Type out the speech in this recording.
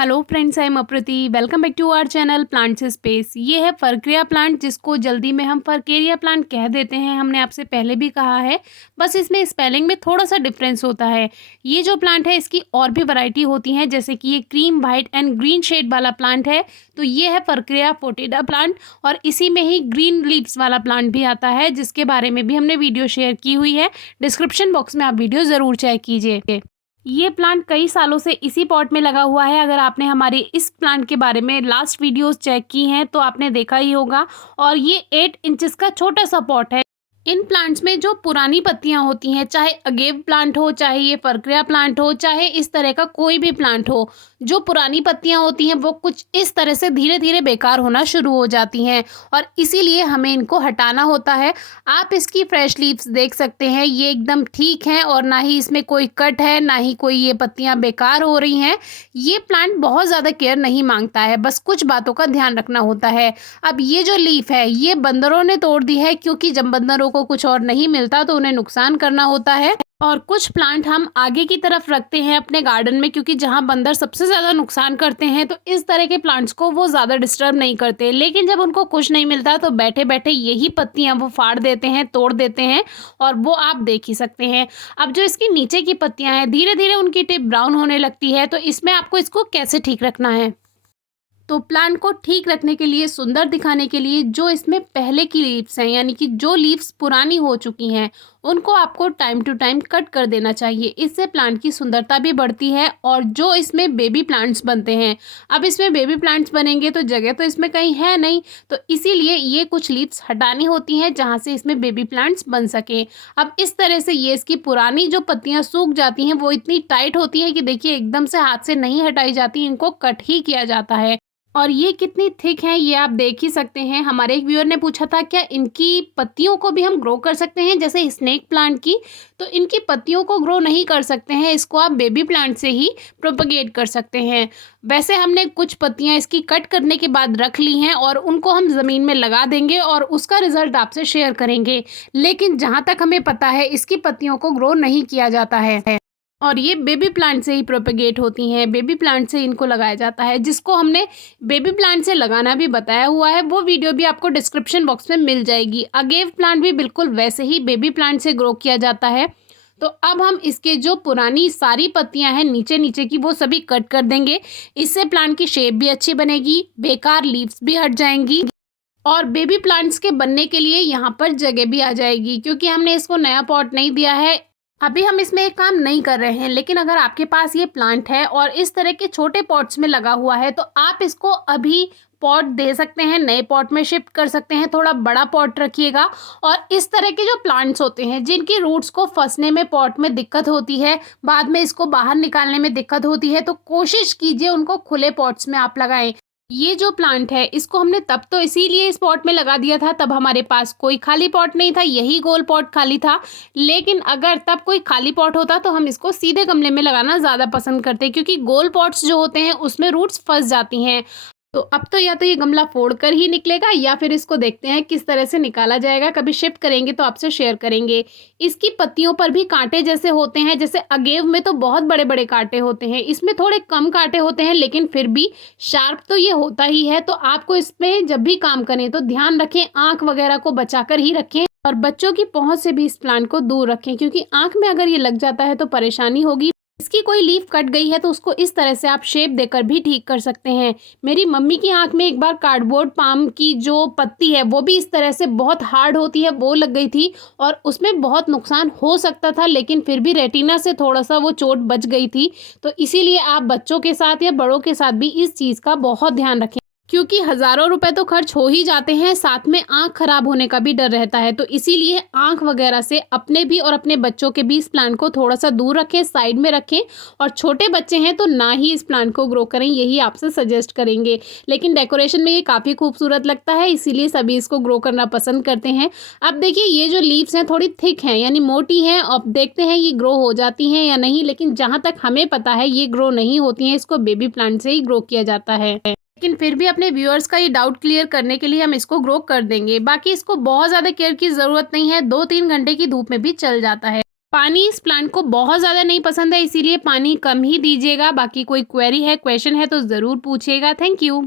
Hello friends, I am Aprati. Welcome back to our channel plants space. ये है फरक्रिया plant, जिसको जल्दी में हम फरकेरिया प्लांट कह देते हैं। हमने आपसे पहले भी कहा है, बस इसमें स्पेलिंग में थोड़ा सा डिफरेंस होता है। ये जो प्लांट है इसकी और भी वैरायटी होती हैं, जैसे कि ये cream white and green shade वाला प्लांट है, तो ये है फरक्रिया फोटिडा प्लांट। और इसी में ही ग्रीन लीव्स वाला प्लांट भी आता है, जिसके बारे में भी हमने वीडियो शेयर की हुई है। डिस्क्रिप्शन बॉक्स में आप वीडियो ज़रूर चेक कीजिए। ये प्लांट कई सालों से इसी पॉट में लगा हुआ है। अगर आपने हमारी इस प्लांट के बारे में लास्ट वीडियोस चेक की हैं तो आपने देखा ही होगा। और ये 8 इंचेस का छोटा सा पॉट है। इन प्लांट्स में जो पुरानी पत्तियां होती हैं, चाहे अगेव प्लांट हो, चाहे ये फरक्रिया प्लांट हो, चाहे इस तरह का कोई भी प्लांट हो, जो पुरानी पत्तियां होती हैं वो कुछ इस तरह से धीरे धीरे बेकार होना शुरू हो जाती हैं और इसीलिए हमें इनको हटाना होता है। आप इसकी फ्रेश लीव्स देख सकते हैं, ये एकदम ठीक हैं और ना ही इसमें कोई कट है, ना ही कोई ये पत्तियां बेकार हो रही हैं। ये प्लांट बहुत ज़्यादा केयर नहीं मांगता है, बस कुछ बातों का ध्यान रखना होता है। अब ये जो लीफ है ये बंदरों ने तोड़ दी है, क्योंकि जब बंदरों को कुछ और नहीं मिलता तो उन्हें नुकसान करना होता है। और कुछ प्लांट हम आगे की तरफ रखते हैं अपने गार्डन में, क्योंकि जहां बंदर सबसे ज़्यादा नुकसान करते हैं, तो इस तरह के प्लांट्स को वो ज़्यादा डिस्टर्ब नहीं करते। लेकिन जब उनको कुछ नहीं मिलता तो बैठे बैठे यही पत्तियां वो फाड़ देते हैं, तोड़ देते हैं, और वो आप देख ही सकते हैं। अब जो इसकी नीचे की पत्तियां हैं, धीरे धीरे उनकी टिप ब्राउन होने लगती है। तो इसमें आपको इसको कैसे ठीक रखना है? तो प्लांट को ठीक रखने के लिए, सुंदर दिखाने के लिए, जो इसमें पहले की लीव्स हैं, यानी कि जो लीव्स पुरानी हो चुकी हैं, उनको आपको टाइम टू टाइम कट कर देना चाहिए। इससे प्लांट की सुंदरता भी बढ़ती है। और जो इसमें बेबी प्लांट्स बनते हैं, अब इसमें बेबी प्लांट्स बनेंगे तो जगह तो इसमें कहीं है नहीं, तो इसीलिए ये कुछ लीव्स हटानी होती हैं जहाँ से इसमें बेबी प्लांट्स बन सकें। अब इस तरह से ये इसकी पुरानी जो पत्तियाँ सूख जाती हैं वो इतनी टाइट होती हैं कि देखिए एकदम से हाथ से नहीं हटाई जाती, इनको कट ही किया जाता है। और ये कितनी थिक है ये आप देख ही सकते हैं। हमारे एक व्यूअर ने पूछा था क्या इनकी पत्तियों को भी हम ग्रो कर सकते हैं जैसे स्नेक प्लांट की? तो इनकी पत्तियों को ग्रो नहीं कर सकते हैं, इसको आप बेबी प्लांट से ही प्रोपगेट कर सकते हैं। वैसे हमने कुछ पत्तियां इसकी कट करने के बाद रख ली हैं और उनको हम ज़मीन में लगा देंगे और उसका रिजल्ट आपसे शेयर करेंगे। लेकिन जहाँ तक हमें पता है इसकी पत्तियों को ग्रो नहीं किया जाता है और ये बेबी प्लांट से ही प्रोपेगेट होती हैं। बेबी प्लांट से इनको लगाया जाता है, जिसको हमने बेबी प्लांट से लगाना भी बताया हुआ है। वो वीडियो भी आपको डिस्क्रिप्शन बॉक्स में मिल जाएगी। अगेव प्लांट भी बिल्कुल वैसे ही बेबी प्लांट से ग्रो किया जाता है। तो अब हम इसके जो पुरानी सारी पत्तियां हैं नीचे नीचे की, वो सभी कट कर देंगे। इससे प्लांट की शेप भी अच्छी बनेगी, बेकार लीव्स भी हट जाएंगी और बेबी प्लांट्स के बनने के लिए यहाँ पर जगह भी आ जाएगी। क्योंकि हमने इसको नया पॉट नहीं दिया है, अभी हम इसमें एक काम नहीं कर रहे हैं। लेकिन अगर आपके पास ये प्लांट है और इस तरह के छोटे पॉट्स में लगा हुआ है तो आप इसको अभी पॉट दे सकते हैं, नए पॉट में शिफ्ट कर सकते हैं। थोड़ा बड़ा पॉट रखिएगा। और इस तरह के जो प्लांट्स होते हैं जिनकी रूट्स को फंसने में पॉट में दिक्कत होती है, बाद में इसको बाहर निकालने में दिक्कत होती है, तो कोशिश कीजिए उनको खुले पॉट्स में आप लगाएं। ये जो प्लांट है इसको हमने तब तो इसीलिए इस पॉट में लगा दिया था, तब हमारे पास कोई खाली पॉट नहीं था, यही गोल पॉट खाली था। लेकिन अगर तब कोई खाली पॉट होता तो हम इसको सीधे गमले में लगाना ज़्यादा पसंद करते, क्योंकि गोल पॉट्स जो होते हैं उसमें रूट्स फंस जाती हैं। तो अब तो या तो ये गमला फोड़ कर ही निकलेगा या फिर इसको देखते हैं किस तरह से निकाला जाएगा। कभी शिफ्ट करेंगे तो आपसे शेयर करेंगे। इसकी पत्तियों पर भी कांटे जैसे होते हैं, जैसे अगेव में तो बहुत बड़े बड़े कांटे होते हैं, इसमें थोड़े कम कांटे होते हैं, लेकिन फिर भी शार्प तो ये होता ही है। तो आपको इसमें जब भी काम करें तो ध्यान रखें, आँख वगैरह को बचा कर ही रखें और बच्चों की पहुँच से भी इस प्लांट को दूर रखें, क्योंकि आँख में अगर ये लग जाता है तो परेशानी होगी। इसकी कोई लीफ कट गई है तो उसको इस तरह से आप शेप देकर भी ठीक कर सकते हैं। मेरी मम्मी की आंख में एक बार कार्डबोर्ड पाम की जो पत्ती है वो भी इस तरह से बहुत हार्ड होती है, वो लग गई थी और उसमें बहुत नुकसान हो सकता था, लेकिन फिर भी रेटिना से थोड़ा सा वो चोट बच गई थी। तो इसीलिए आप बच्चों के साथ या बड़ों के साथ भी इस चीज़ का बहुत ध्यान रखें, क्योंकि हज़ारों रुपए तो खर्च हो ही जाते हैं, साथ में आंख खराब होने का भी डर रहता है। तो इसीलिए आंख वगैरह से अपने भी और अपने बच्चों के भी इस प्लांट को थोड़ा सा दूर रखें, साइड में रखें। और छोटे बच्चे हैं तो ना ही इस प्लांट को ग्रो करें, यही आपसे सजेस्ट करेंगे। लेकिन डेकोरेशन में ये काफ़ी खूबसूरत लगता है, इसीलिए सभी इसको ग्रो करना पसंद करते हैं। अब देखिए ये जो लीव्स हैं थोड़ी थिक हैं, यानी मोटी हैं। अब देखते हैं ये ग्रो हो जाती हैं या नहीं, लेकिन जहाँ तक हमें पता है ये ग्रो नहीं होती हैं, इसको बेबी प्लांट से ही ग्रो किया जाता है। लेकिन फिर भी अपने व्यूअर्स का ये डाउट क्लियर करने के लिए हम इसको ग्रो कर देंगे। बाकी इसको बहुत ज़्यादा केयर की ज़रूरत नहीं है, 2-3 घंटे की धूप में भी चल जाता है। पानी इस प्लांट को बहुत ज़्यादा नहीं पसंद है, इसीलिए पानी कम ही दीजिएगा। बाकी कोई क्वेरी है, क्वेश्चन है तो ज़रूर पूछिएगा। Thank you.